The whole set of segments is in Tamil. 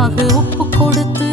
பலியாக ஒப்பு கொடுத்து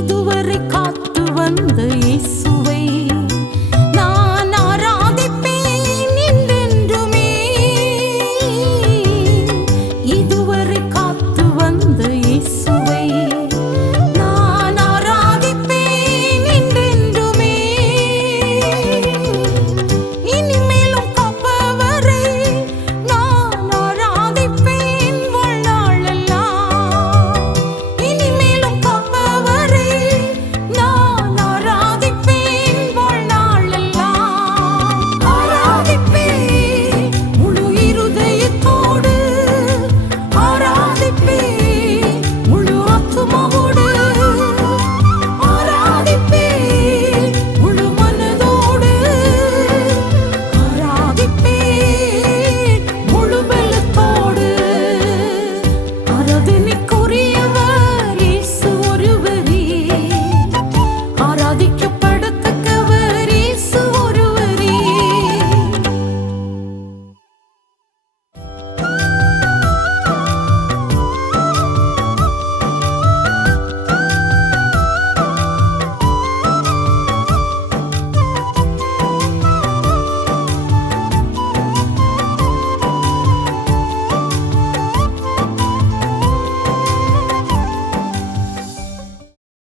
இதுவரை காத்து வந்த இயேசுவை.